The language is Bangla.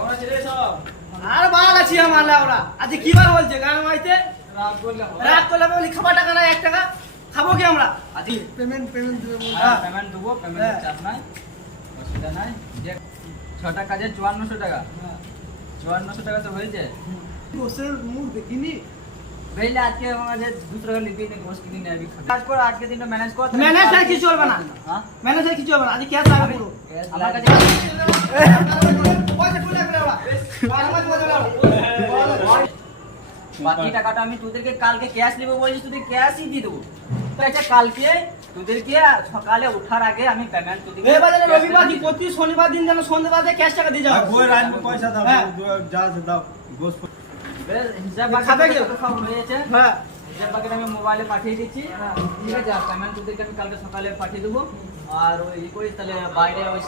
কেমন আছে রে সব? আর বাল আছি আমার লাউরা। আজ কি বার বলছে গান মাইতে? রাত করলে বলি খাবার টাকা নাই 1 টাকা। খাবো কি আমরা? আজ পেমেন্ট দিবে বল। হ্যাঁ পেমেন্ট দেবো, পেমেন্ট চাপ নাই, অসুবিধা নাই। যে 6টা কাজে 5400 টাকা। 5400 টাকা তো হয়েছে। বসের মুখ দেখিনি। বেলে আজকে আমাকে 2 টাকা লিখে নে, গোশ কিনে নে। কাজ কর, আজকে দিনটা ম্যানেজ কর। ম্যানেজ আর কিছু চলবে না। হ্যাঁ ম্যানেজ আর কিছু হবে না। আজ ক্যাশ লাগবে পুরো। আমার কাছে পয়সা ফুল লাগবে ওরা। বারমাস মজা লাগবে। বাকি টাকাটা আমি তোদেরকে কালকে ক্যাশ নেবো বলেছি, তোদের ক্যাশই দিয়ে দেবো। তো আচ্ছা কালকে তোদেরকে সকালে ওঠার আগে আমি পেমেন্ট তোদেরকে এই বাজারে রবিবার কি প্রতি শনিবার দিন যেন সন্ধ্যাবাদে ক্যাশ টাকা দিয়ে যাও। বই রাখবো, পয়সা দাও, হ্যাঁ। যা আছে দাও, গোস বেশ, হিসাব খাবে বাকি কি? তো সব হয়েছে। হ্যাঁ। হিসাব বাকিটা আমি মোবাইলে পাঠিয়ে দিচ্ছি। ঠিক আছে, আর পেমেন্ট তোদেরকে আমি কালকে সকালে পাঠিয়ে দেবো। আর ওই করিস তাহলে বাইরে ওই